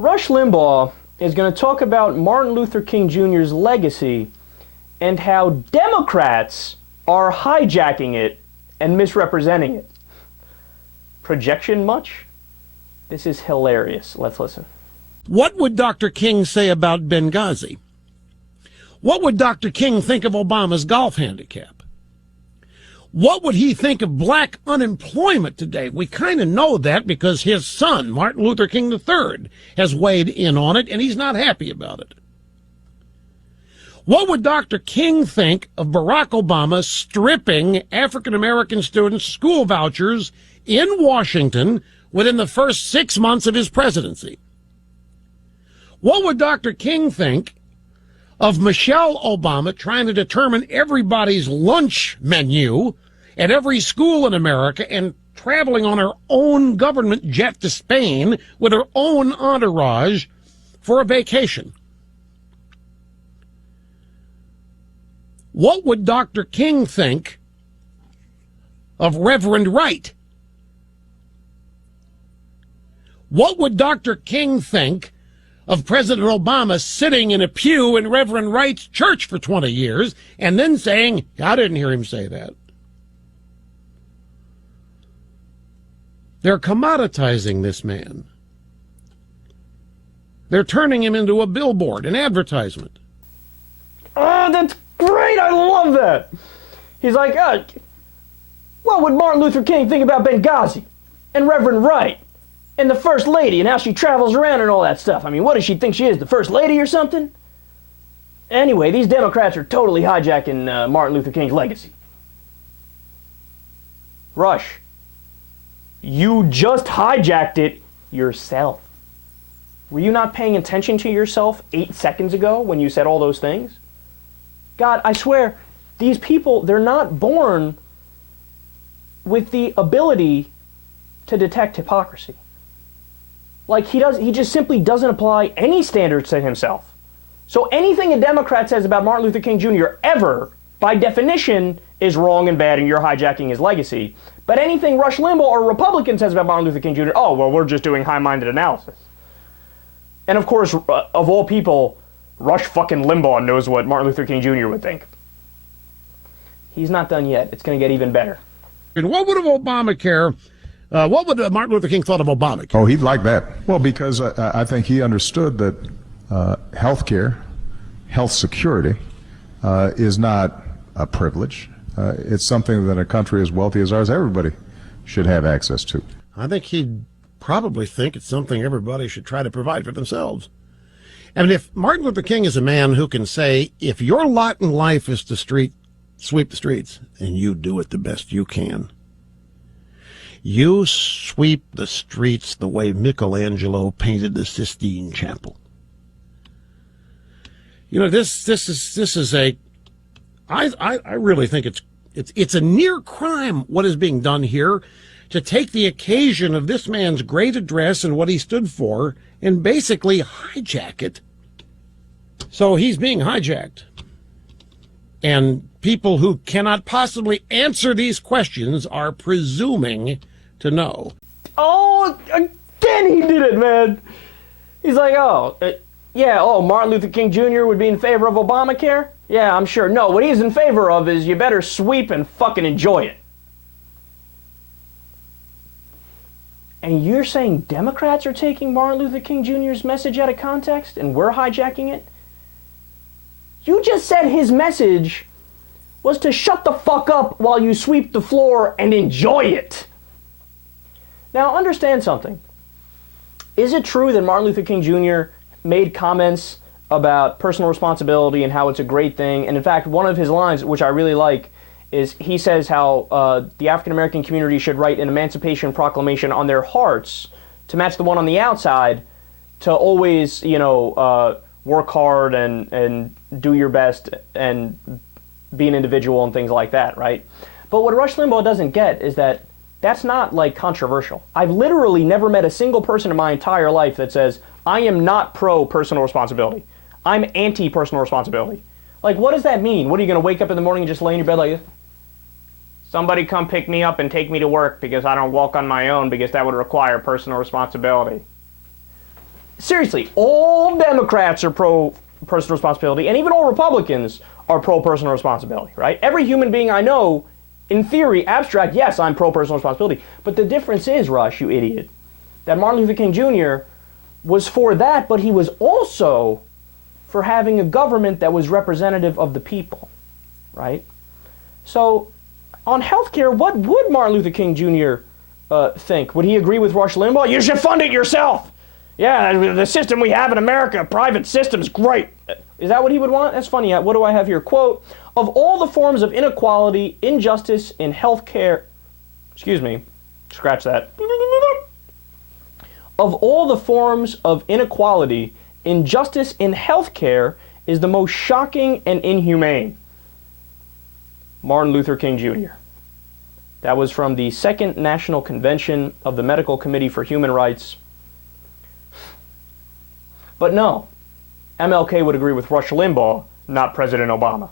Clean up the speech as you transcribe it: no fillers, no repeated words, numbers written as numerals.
Rush Limbaugh is going to talk about Martin Luther King Jr.'s legacy and how Democrats are hijacking it and misrepresenting it. Projection much? This is hilarious. Let's listen. What would Dr. King say about Benghazi? What would Dr. King think of Obama's golf handicap? What would he think of black unemployment today? We kind of know that because his son, Martin Luther King III, has weighed in on it, and he's not happy about it. What would Dr. King think of Barack Obama stripping African-American students school vouchers in Washington within the first 6 months of his presidency? What would Dr. King think of Michelle Obama trying to determine everybody's lunch menu at every school in America and traveling on her own government jet to Spain with her own entourage for a vacation? What would Dr. King think of Reverend Wright? What would Dr. King think of President Obama sitting in a pew in Reverend Wright's church for 20 years and then saying, I didn't hear him say that? They're commoditizing this man. They're turning him into a billboard, an advertisement. Oh, that's great. I love that. He's like, what would Martin Luther King think about Benghazi and Reverend Wright and the First Lady and how she travels around and all that stuff? I mean, what does she think she is, the First Lady or something? Anyway, these Democrats are totally hijacking Martin Luther King's legacy. Rush, you just hijacked it yourself. Were you not paying attention to yourself 8 seconds ago when you said all those things? God, I swear, these people, they're not born with the ability to detect hypocrisy. Like, he just simply doesn't apply any standards to himself. So anything a Democrat says about Martin Luther King Jr. ever, by definition, is wrong and bad, and you're hijacking his legacy. But anything Rush Limbaugh or Republican says about Martin Luther King Jr., oh, well, we're just doing high-minded analysis. And of course, of all people, Rush fucking Limbaugh knows what Martin Luther King Jr. would think. He's not done yet. It's going to get even better. And what would Obamacare, what would Martin Luther King thought of Obamacare? Oh, he'd like that. Well, because I think he understood that health care, health security, is not a privilege. It's something that a country as wealthy as ours, everybody should have access to. I think he'd probably think it's something everybody should try to provide for themselves. I mean, if Martin Luther King is a man who can say, if your lot in life is to sweep the streets, and you do it the best you can, you sweep the streets the way Michelangelo painted the Sistine Chapel. You know, this is a, I really think it's a near crime what is being done here, to take the occasion of this man's great address and what he stood for and basically hijack it. So he's being hijacked. And people who cannot possibly answer these questions are presuming to know. Oh, again he did it, man. He's like, Martin Luther King Jr. would be in favor of Obamacare? Yeah, I'm sure. No, what he's in favor of is you better sweep and fucking enjoy it. And you're saying Democrats are taking Martin Luther King Jr.'s message out of context and we're hijacking it? You just said his message was to shut the fuck up while you sweep the floor and enjoy it. Now, understand something. Is it true that Martin Luther King Jr. made comments about personal responsibility and how it's a great thing? And in fact, one of his lines, which I really like, is he says how the African-American community should write an Emancipation Proclamation on their hearts to match the one on the outside, to always, work hard and do your best and be an individual and things like that, right? But what Rush Limbaugh doesn't get is that that's not, like, controversial. I've literally never met a single person in my entire life that says, I am not pro-personal responsibility. I'm anti-personal responsibility. Like, what does that mean? What, are you going to wake up in the morning and just lay in your bed like this? Somebody come pick me up and take me to work because I don't walk on my own because that would require personal responsibility. seriously, all Democrats are pro personal responsibility, and even all Republicans are pro personal responsibility, right? Every human being I know, in theory, abstract, yes, I'm pro personal responsibility. But the difference is, Rush, you idiot, that Martin Luther King Jr. was for that, but he was also for having a government that was representative of the people, right? So, on healthcare, what would Martin Luther King Jr. Think? Would he agree with Rush Limbaugh? You should fund it yourself! Yeah, the system we have in America, private system's great. Is that what he would want? That's funny. What do I have here? Quote, of all the forms of inequality, injustice in healthcare, excuse me, scratch that. Of all the forms of inequality, injustice in healthcare is the most shocking and inhumane. Martin Luther King Jr. That was from the Second National Convention of the Medical Committee for Human Rights. But no, MLK would agree with Rush Limbaugh, not President Obama.